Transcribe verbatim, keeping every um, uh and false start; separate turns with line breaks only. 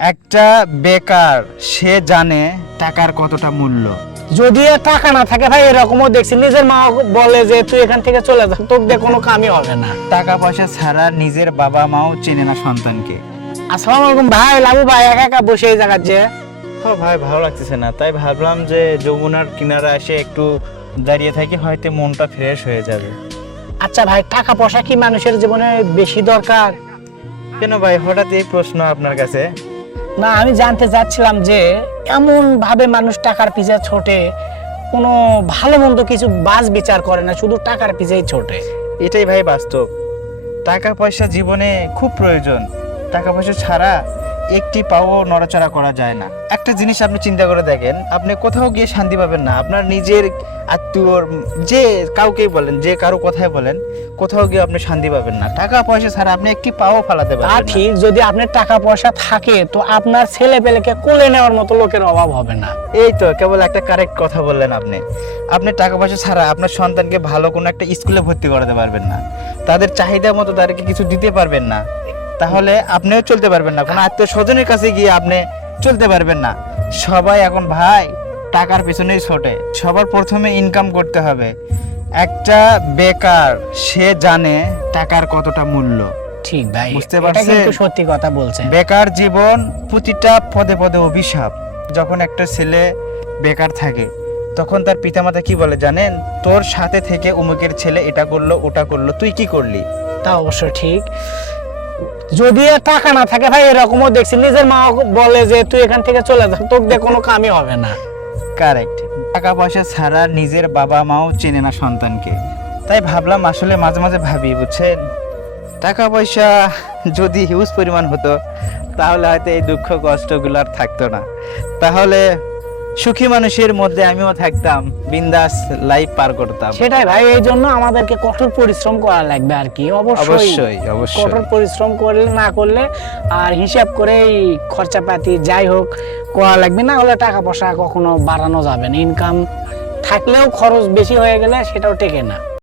একটা বেকার সে জানে টাকার কতটা মূল্য।
যদি আর টাকা না থাকে ভাই, এরকমও দেখছি নিজের মা বলে যে তুই এখান থেকে চলে যা, তোর দিয়ে কোনো কামই হবে না।
টাকা পয়সা ছাড়া নিজের বাবা মাও চেনে না সন্তানকে।
আসসালামু আলাইকুম ভাই। লাবু ভাই একা একা বসে এই জায়গার যে
হ্যাঁ ভাই, ভালো লাগতেছে না, তাই ভাবলাম যে যমুনার কিনারা এসে একটু দাঁড়িয়ে থাকি, হয়তো মনটা ফ্রেশ হয়ে যাবে।
আচ্ছা ভাই, টাকা পয়সা কি মানুষের জীবনে বেশি দরকার?
কেন ভাই হঠাৎ এই প্রশ্ন আপনার কাছে?
না, আমি জানতে চাচ্ছিলাম যে এমন ভাবে মানুষ টাকার পিছে ছোটে, কোনো ভালো মন্দ কিছু বাজ বিচার করে না, শুধু টাকার পিছেই ছোটে।
এটাই ভাই বাস্তব। টাকা পয়সা জীবনে খুব প্রয়োজন। টাকা পয়সা ছাড়া একটি পাও নড়াচড়া করা যায় না। একটা জিনিস আপনি চিন্তা করে দেখেন, আপনি কোথাও গিয়ে শান্তি পাবেন না। আপনার নিজের আত্মীয়র যে কাউকেই বলেন, যে কারো কথাই বলেন, কোথাও গিয়ে আপনি শান্তি পাবেন না। টাকা পয়সা ছাড়া আপনি একটি পাও ফালাতে
তা
পারবেন না।
ঠিক, যদি আপনার টাকা পয়সা থাকে তো আপনার ছেলে পেলেকে কোলে নেওয়ার মতো লোকের অভাব হবে না।
এই তো কেবল একটা কারেক্ট কথা বললেন আপনি। আপনি টাকা পয়সা ছাড়া আপনার সন্তানকে ভালো কোনো একটা স্কুলে ভর্তি করাতে পারবেন না, তাদের চাহিদা মতো তাদেরকে কিছু দিতে পারবেন না, তাহলে আপনিও চলতে পারবেন না। কোনো আত্মীয় স্বজনের কাছে গিয়ে আপনি চলতে পারবেন না। সবাই এখন ভাই টাকার পেছনেই ছোটে। সবার প্রথমে ইনকাম করতে হবে। একটা বেকার সে জানে টাকার কতটা মূল্য।
ঠিক ভাই,
বুঝতে
এটা
পারছেন?
কিন্তু সত্যি কথা বলছেন।
বেকার জীবন প্রতিটা পদে পদে অভিশাপ। যখন একটা ছেলে বেকার থাকে তখন তার পিতামাতা কি বলে জানেন? তোর সাথে থেকে অমুকের ছেলে এটা করলো ওটা করলো, তুই কি করলি?
তা অবশ্য ঠিক। যদি আর টাকা না থাকে ভাই, এরকমও দেখছি নিজের মা বলে যে তুই এখান থেকে চলে যা, তোর দিয়ে কোনো কামই হবে না।
কারেক্ট। টাকা পয়সা ছাড়া নিজের বাবা মাও চেনে না সন্তানকে। তাই ভাবলাম, আসলে মাঝে মাঝে ভাবি, বুঝছেন, টাকা পয়সা যদি হিউজ পরিমাণ হতো তাহলে হয়তো এই দুঃখ কষ্টগুলো আর থাকতো না। তাহলে সুখী মানুষের মধ্যে আমিও থাকতাম, বিন্দাস লাইফ পার করতাম।
সেটাই ভাই, এই জন্য আমাদেরকে কঠোর পরিশ্রম করা লাগবে আর কি। অবশ্যই
অবশ্যই অবশ্যই
কঠোর পরিশ্রম করলে না করলে আর হিসাব করে এই খরচাপাতি যাই হোক করা লাগবে, না হলে টাকা পয়সা কখনো বাড়ানো যাবে না। ইনকাম থাকলেও খরচ বেশি হয়ে গেলে সেটাও টেকে না।